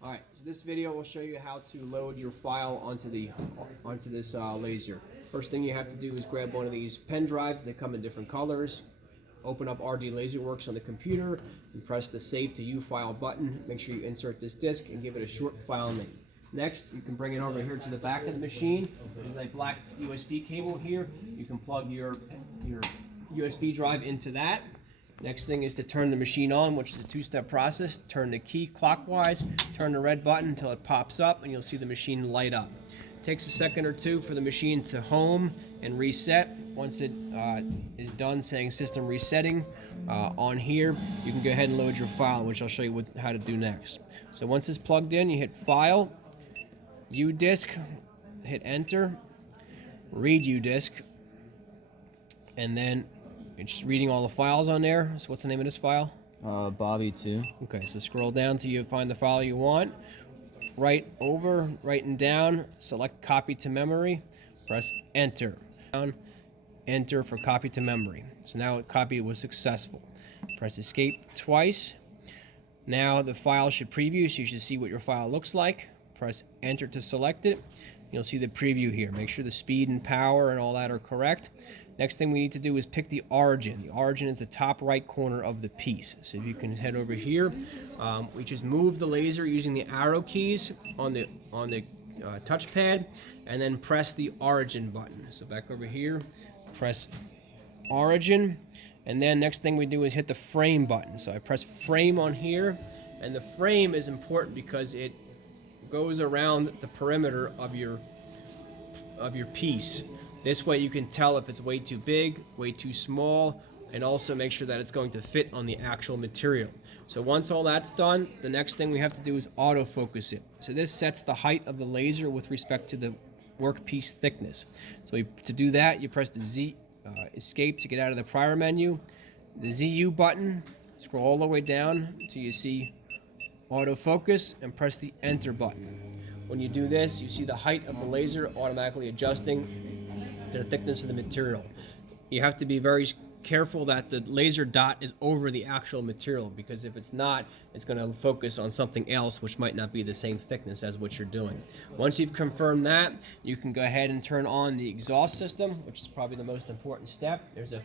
Alright, so this video will show you how to load your file onto this laser. First thing you have to do is grab one of these pen drives. They come in different colors. Open up RD LaserWorks on the computer and press the Save to You file button. Make sure you insert this disk and give it a short file name. Next, you can bring it over here to the back of the machine. There's a black USB cable here. You can plug your USB drive into that. Next thing is to turn the machine on, which is a two-step process. Turn the key clockwise, turn the red button until it pops up, and you'll see the machine light up. It takes a second or two for the machine to home and reset. Once it is done saying system resetting on here, you can go ahead and load your file, which I'll show you how to do next. So once it's plugged in, you hit File, U-Disk, hit Enter, Read U-Disk, and then it's reading all the files on there. So what's the name of this file? Bobby 2. Okay, so scroll down till you find the file you want. Right over, writing down, select copy to memory, press enter. Down, enter for copy to memory. So now copy was successful. Press escape twice. Now the file should preview, so you should see what your file looks like. Press enter to select it. You'll see the preview here. Make sure the speed and power and all that are correct. Next thing we need to do is pick the origin. The origin is the top right corner of the piece. So if you can head over here, we just move the laser using the arrow keys on the touchpad, and then press the origin button. So back over here, press origin, and then next thing we do is hit the frame button. So I press frame on here, and the frame is important because it goes around the perimeter of your piece. This way you can tell if it's way too big, way too small, and also make sure that it's going to fit on the actual material. So once all that's done, the next thing we have to do is autofocus it. So this sets the height of the laser with respect to the workpiece thickness. So to do that, you press the Z escape to get out of the prior menu, the ZU button, scroll all the way down until you see autofocus, and press the enter button. When you do this, you see the height of the laser automatically adjusting to the thickness of the material. You have to be very careful that the laser dot is over the actual material, because if it's not, it's going to focus on something else which might not be the same thickness as what you're doing. Once you've confirmed that, you can go ahead and turn on the exhaust system, which is probably the most important step. There's a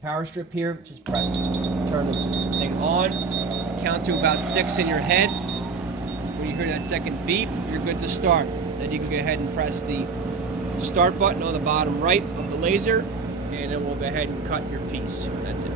power strip here. Just press, turn the thing on, count to about 6 in your head. When you hear that second beep, you're good to start. Then you can go ahead and press the start button on the bottom right of the laser, and it will go ahead and cut your piece. That's it.